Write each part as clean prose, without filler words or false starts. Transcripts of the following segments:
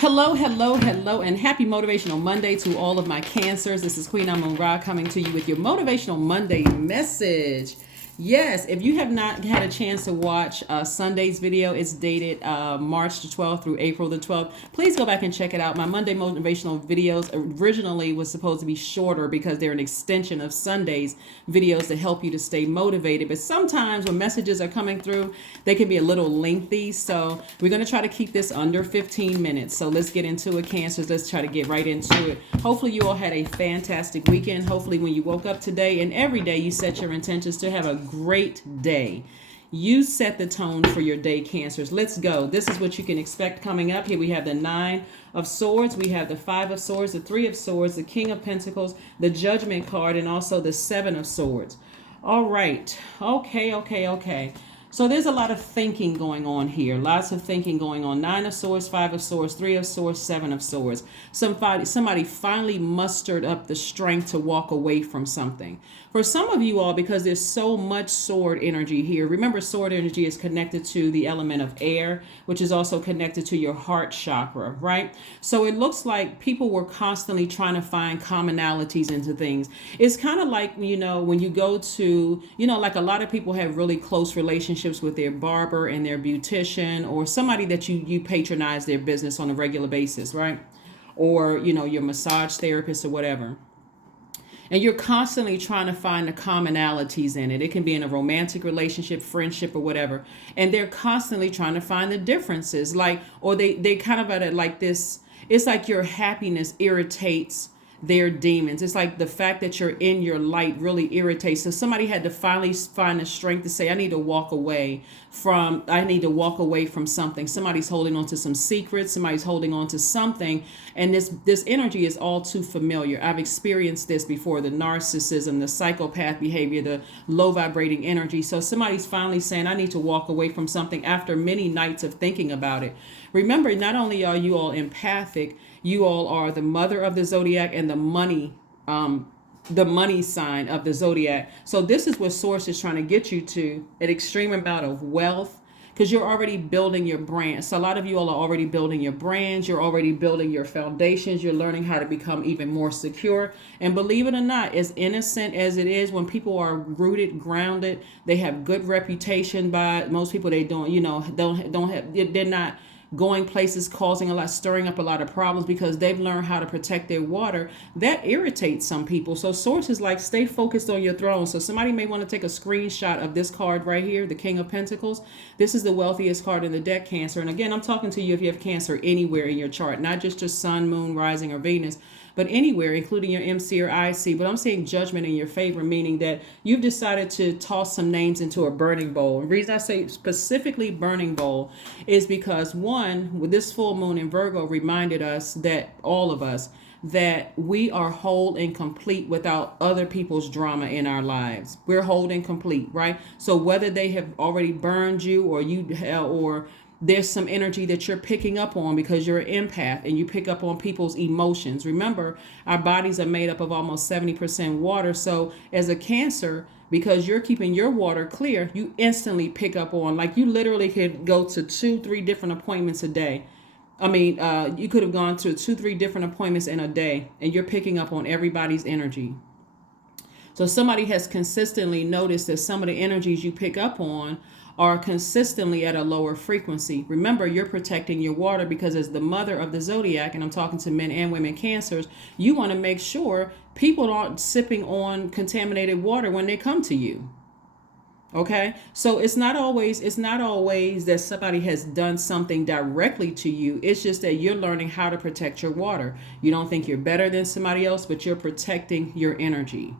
Hello, hello, hello, and happy Motivational Monday to all of my Cancers. This is Queen Amun Ra coming to you with your Motivational Monday message. Yes, if you have not had a chance to watch Sunday's video, it's dated March the 12th through April the 12th. Please go back and check it out. My Monday motivational videos originally was supposed to be shorter because they're an extension of Sunday's videos to help you to stay motivated. But sometimes when messages are coming through, they can be a little lengthy. So we're going to try to keep this under 15 minutes. So let's get into it, Cancers. Let's try to get right into it. Hopefully you all had a fantastic weekend. Hopefully when you woke up today and every day you set your intentions to have a great day. You set the tone for your day, Cancers. Let's go. This is what you can expect coming up. Here we have the 9 of Swords. We have the 5 of Swords, the 3 of Swords, the King of Pentacles, the Judgment card, and also the 7 of Swords. All right. Okay. So there's a lot of thinking going on here. Lots of thinking going on. 9 of Swords, 5 of Swords, 3 of Swords, 7 of Swords. Somebody finally mustered up the strength to walk away from something. For some of you all, because there's so much sword energy here. Remember, sword energy is connected to the element of air, which is also connected to your heart chakra, right? So it looks like people were constantly trying to find commonalities into things. It's kind of like, when you go to, like a lot of people have really close relationships with their barber and their beautician or somebody that you patronize their business on a regular basis, right? Or, your massage therapist or whatever. And you're constantly trying to find the commonalities in it. It can be in a romantic relationship, friendship, or whatever. And they're constantly trying to find the differences. Or they kind of at it like this. It's like your happiness irritates their demons. It's like the fact that you're in your light really irritates. So somebody had to finally find the strength to say, I need to walk away from something. Somebody's holding on to some secrets. Somebody's holding on to something. And this energy is all too familiar. I've experienced this before, the narcissism, the psychopath behavior, the low vibrating energy. So somebody's finally saying, I need to walk away from something after many nights of thinking about it. Remember, not only are you all empathic, you all are the mother of the Zodiac and the money sign of the Zodiac. So this is what Source is trying to get you to, an extreme amount of wealth, because you're already building your brand. So a lot of you all are already building your brands. You're already building your foundations. You're learning how to become even more secure. And believe it or not, as innocent as it is, when people are rooted, grounded, they have good reputation by most people. They they're not going places, stirring up a lot of problems because they've learned how to protect their water. That irritates some people. So Source is like, stay focused on your throne. So somebody may want to take a screenshot of this card right here, the King of Pentacles. This is the wealthiest card in the deck, Cancer. And again, I'm talking to you if you have Cancer anywhere in your chart, not just your Sun, Moon, Rising, or Venus, but anywhere, including your MC or IC. But I'm saying judgment in your favor, meaning that you've decided to toss some names into a burning bowl. The reason I say specifically burning bowl is because, one, with this full moon in Virgo reminded us that all of us, that we are whole and complete without other people's drama in our lives. We're whole and complete, right? So whether they have already burned you or there's some energy that you're picking up on because you're an empath and you pick up on people's emotions. Remember, our bodies are made up of almost 70% water. So as a Cancer, because you're keeping your water clear, you instantly pick up on, like you literally could go to 2-3 different appointments a day. You could have gone to 2-3 different appointments in a day and you're picking up on everybody's energy. So somebody has consistently noticed that some of the energies you pick up on are consistently at a lower frequency. Remember, you're protecting your water because as the mother of the Zodiac, and I'm talking to men and women Cancers, you want to make sure people aren't sipping on contaminated water when they come to you. Okay, so it's not always that somebody has done something directly to you. It's just that you're learning how to protect your water. You don't think you're better than somebody else, but you're protecting your energy.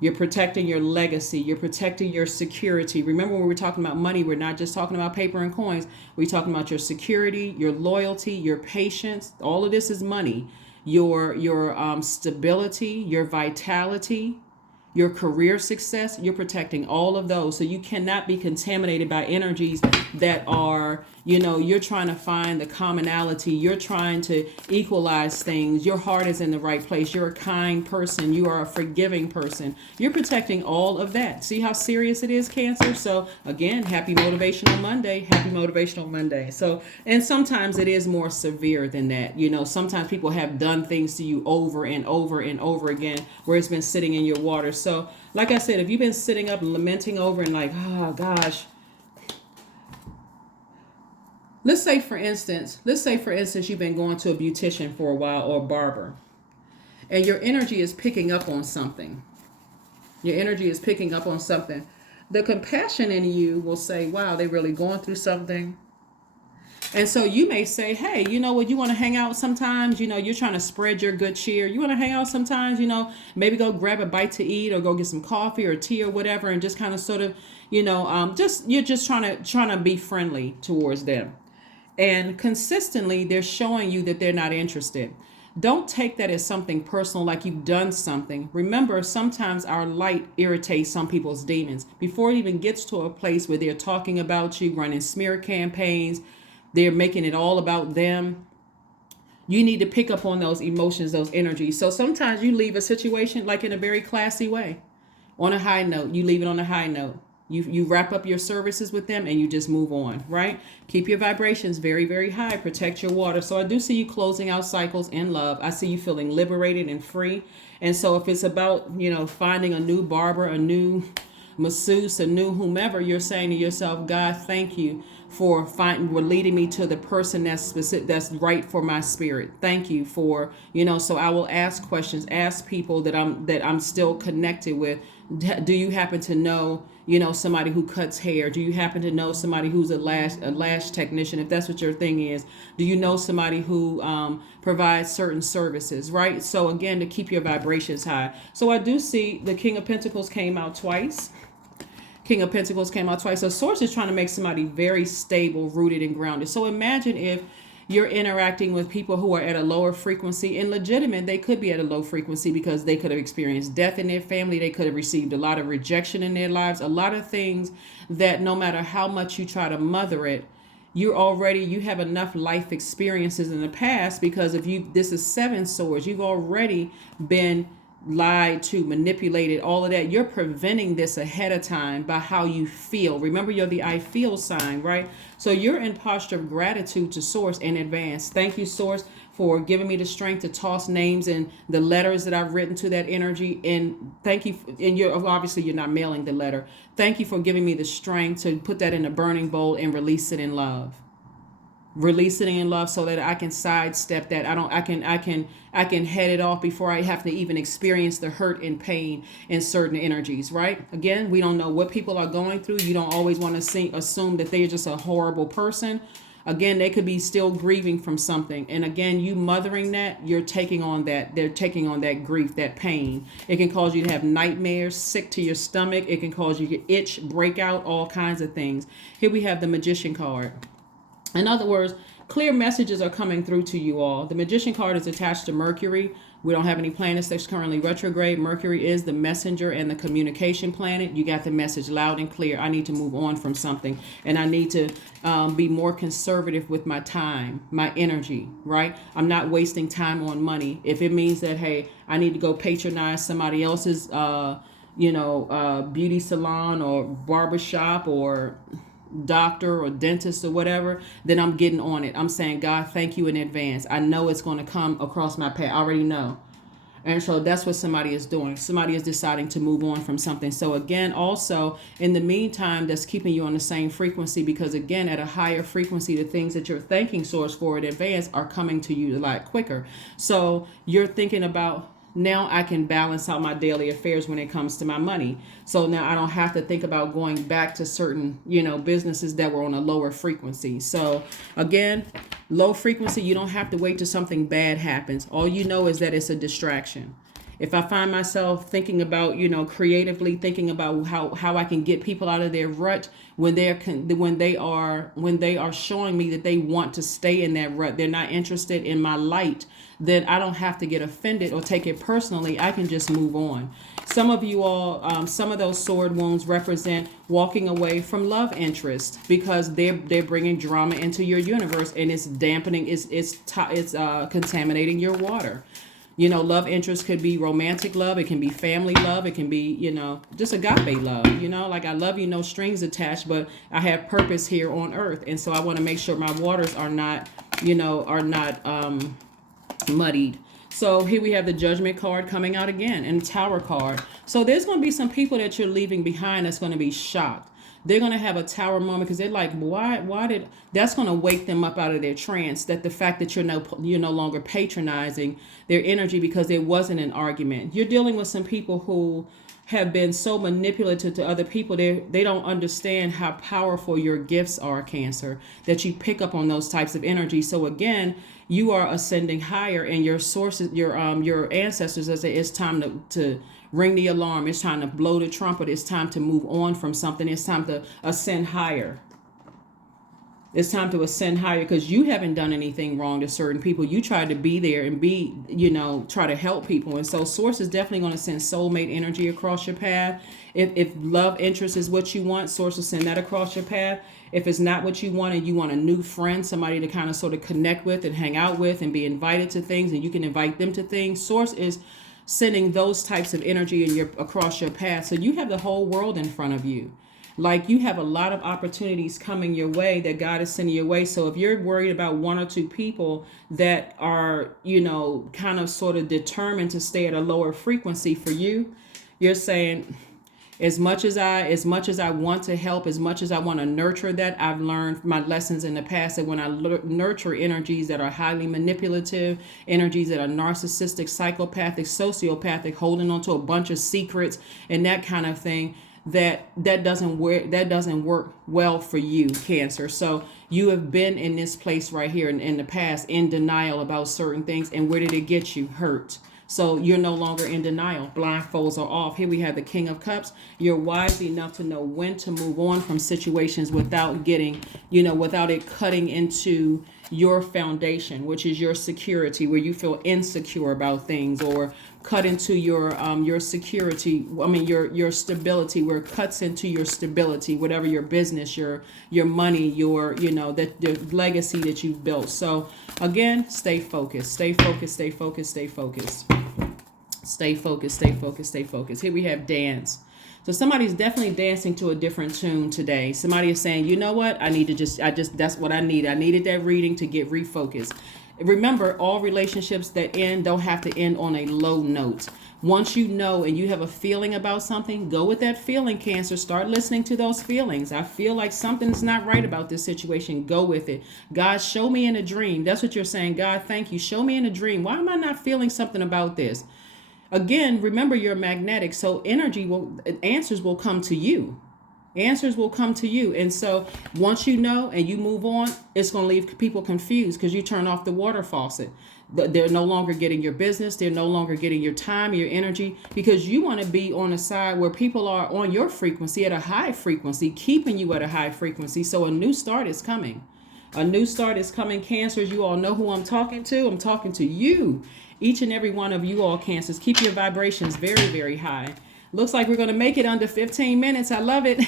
You're protecting your legacy. You're protecting your security. Remember, when we're talking about money, we're not just talking about paper and coins. We're talking about your security, your loyalty, your patience. All of this is money. Your stability, your vitality, your career success, you're protecting all of those. So you cannot be contaminated by energies that are, you're trying to find the commonality. You're trying to equalize things. Your heart is in the right place. You're a kind person. You are a forgiving person. You're protecting all of that. See how serious it is, Cancer? So again, happy Motivational Monday. Happy Motivational Monday. So, and sometimes it is more severe than that. Sometimes people have done things to you over and over and over again where it's been sitting in your water. So like I said, if you've been sitting up lamenting over and like, oh gosh, let's say for instance you've been going to a beautician for a while or a barber, and your energy is picking up on something. The compassion in you will say, wow, they're really going through something. And so you may say, hey, you know what, you want to hang out sometimes, you're trying to spread your good cheer. You want to hang out sometimes, maybe go grab a bite to eat or go get some coffee or tea or whatever, and just kind of sort of, you're just trying to be friendly towards them. And consistently, they're showing you that they're not interested. Don't take that as something personal, like you've done something. Remember, sometimes our light irritates some people's demons. Before it even gets to a place where they're talking about you, running smear campaigns, they're making it all about them. You need to pick up on those emotions, those energies. So sometimes you leave a situation like in a very classy way. On a high note, you leave it on a high note. You wrap up your services with them and you just move on, right? Keep your vibrations very, very high. Protect your water. So I do see you closing out cycles in love. I see you feeling liberated and free. And so if it's about, finding a new barber, a new masseuse, a new whomever, you're saying to yourself, God, thank you for leading me to the person that's specific, that's right for my spirit. Thank you for, so I will ask questions, ask people that I'm still connected with. Do you happen to know, somebody who cuts hair? Do you happen to know somebody who's a lash technician, if that's what your thing is? Do you know somebody who provides certain services, right? So again, to keep your vibrations high. So I do see the King of Pentacles came out twice. So Source is trying to make somebody very stable, rooted, and grounded. So imagine if you're interacting with people who are at a lower frequency, and legitimate, they could be at a low frequency because they could have experienced death in their family. They could have received a lot of rejection in their lives, a lot of things that no matter how much you try to mother it, you have enough life experiences in the past, because this is 7 swords. You've already been lied to, manipulated, all of that. You're preventing this ahead of time by how you feel. Remember, you're the I feel sign, right? So you're in posture of gratitude to Source in advance. Thank you, Source, for giving me the strength to toss names and the letters that I've written to that energy. And thank you. And you're not mailing the letter. Thank you for giving me the strength to put that in a burning bowl and release it in love. Release it in love so that I can sidestep that. I can head it off before I have to even experience the hurt and pain in certain energies, right? Again, we don't know what people are going through. You don't always want to assume that they're just a horrible person. Again, they could be still grieving from something. And again, you mothering that, you're taking on that. They're taking on that grief, that pain. It can cause you to have nightmares, sick to your stomach. It can cause you to itch, break out, all kinds of things. Here we have the Magician card. In other words, clear messages are coming through to you all. The Magician card is attached to Mercury. We don't have any planets that's currently retrograde. Mercury is the messenger and the communication planet. You got the message loud and clear. I need to move on from something, and I need to be more conservative with my time, my energy, right? I'm not wasting time on money. If it means that, hey, I need to go patronize somebody else's, beauty salon or barbershop or doctor or dentist or whatever, then I'm getting on it. I'm saying, God, thank you in advance. I know it's going to come across my path. I already know. And so that's what somebody is doing. Somebody is deciding to move on from something. So again, also in the meantime, that's keeping you on the same frequency, because again, at a higher frequency, the things that you're thanking Source for in advance are coming to you a lot quicker. So you're thinking about, now I can balance out my daily affairs when it comes to my money. So now I don't have to think about going back to certain, businesses that were on a lower frequency. So again, low frequency, you don't have to wait till something bad happens. All you know is that it's a distraction. If I find myself thinking about, creatively thinking about how I can get people out of their rut when when they are showing me that they want to stay in that rut, they're not interested in my light, then I don't have to get offended or take it personally. I can just move on. Some of you all, some of those sword wounds represent walking away from love interest because they're bringing drama into your universe, and it's dampening, it's contaminating your water. Love interest could be romantic love. It can be family love. It can be, just agape love. Like I love you, no strings attached, but I have purpose here on earth. And so I want to make sure my waters are not, muddied. So here we have the Judgment card coming out again, and the Tower card. So there's going to be some people that you're leaving behind that's going to be shocked. They're going to have a tower moment because they're like, that's going to wake them up out of their trance, that the fact that you're no longer patronizing their energy because there wasn't an argument. You're dealing with some people who have been so manipulative to other people. They don't understand how powerful your gifts are, Cancer, that you pick up on those types of energy. So again, you are ascending higher, and your sources, your ancestors, as it's time to ring the alarm. It's time to blow the trumpet. It's time to move on from something. It's time to ascend higher. It's time to ascend higher because you haven't done anything wrong to certain people. You tried to be there and try to help people. And so Source is definitely going to send soulmate energy across your path. If love interest is what you want, Source will send that across your path. If it's not what you want and you want a new friend, somebody to kind of sort of connect with and hang out with and be invited to things, and you can invite them to things, Source is sending those types of energy across your path. So you have the whole world in front of you. Like you have a lot of opportunities coming your way that God is sending your way. So if you're worried about one or two people that are, kind of sort of determined to stay at a lower frequency for you, you're saying, as much as I want to help, as much as I want to nurture that, I've learned my lessons in the past that when I nurture energies that are highly manipulative, energies that are narcissistic, psychopathic, sociopathic, holding on to a bunch of secrets and that kind of thing, that doesn't work well for you, Cancer. So you have been in this place right here in the past, in denial about certain things. And where did it get you? Hurt. So you're no longer in denial. Blindfolds are off. Here we have the King of Cups. You're wise enough to know when to move on from situations without getting, without it cutting into your foundation, which is your security, where you feel insecure about things, or cut into your security. Your stability, where it cuts into your stability, whatever your business, your money, the legacy that you've built. So again, stay focused, stay focused, stay focused, stay focused, stay focused, stay focused, stay focused. Here we have dance. So somebody's definitely dancing to a different tune today. Somebody is saying, you know what? That's what I need. I needed that reading to get refocused. Remember, all relationships that end don't have to end on a low note. Once you know and you have a feeling about something, go with that feeling, Cancer. Start listening to those feelings. I feel like something's not right about this situation. Go with it. God, show me in a dream. That's what you're saying. God, thank you. Show me in a dream. Why am I not feeling something about this? Again, remember, you're magnetic, so answers will come to you. Answers will come to you. And so once you know and you move on, it's going to leave people confused because you turn off the water faucet. They're no longer getting your business. They're no longer getting your time, your energy, because you want to be on a side where people are on your frequency at a high frequency, keeping you at a high frequency. So a new start is coming. A new start is coming, Cancers. You all know who I'm talking to. I'm talking to you. Each and every one of you all, Cancers, keep your vibrations very, very high. Looks like we're going to make it under 15 minutes. I love it.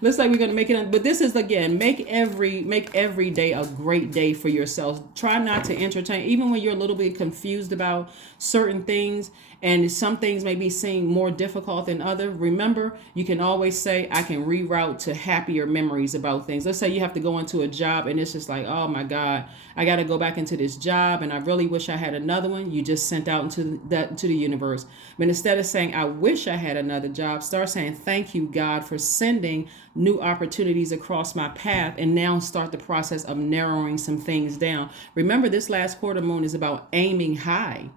Looks like we're going to make it. But this is, again, make every day a great day for yourselves. Try not to entertain, even when you're a little bit confused about certain things. And some things may be seem more difficult than other. Remember, you can always say, I can reroute to happier memories about things. Let's say you have to go into a job and it's just like, oh my God, I got to go back into this job and I really wish I had another one. You just sent out into the universe. But instead of saying, I wish I had another job, start saying, thank you, God, for sending new opportunities across my path, and now start the process of narrowing some things down. Remember, this last quarter moon is about aiming high.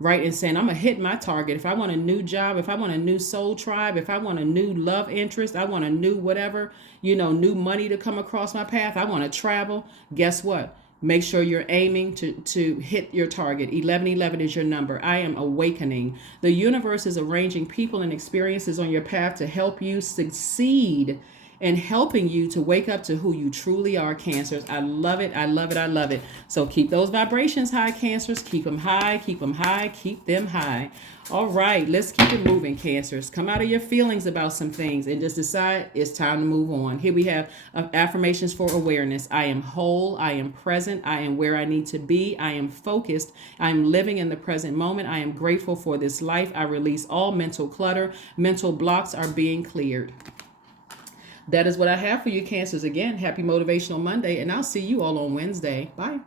Right, and saying, I'm going to hit my target. If I want a new job, if I want a new soul tribe, if I want a new love interest, I want a new whatever, new money to come across my path, I want to travel. Guess what? Make sure you're aiming to hit your target. 1111 is your number. I am awakening. The universe is arranging people and experiences on your path to help you succeed and helping you to wake up to who you truly are, Cancers. I love it. I love it. I love it. So keep those vibrations high, Cancers. Keep them high. Keep them high. Keep them high. All right, let's keep it moving, Cancers. Come out of your feelings about some things and just decide it's time to move on. Here we have affirmations for awareness. I am whole. I am present. I am where I need to be. I am focused. I am living in the present moment. I am grateful for this life. I release all mental clutter. Mental blocks are being cleared. That is what I have for you, Cancers. Again, happy Motivational Monday, and I'll see you all on Wednesday. Bye.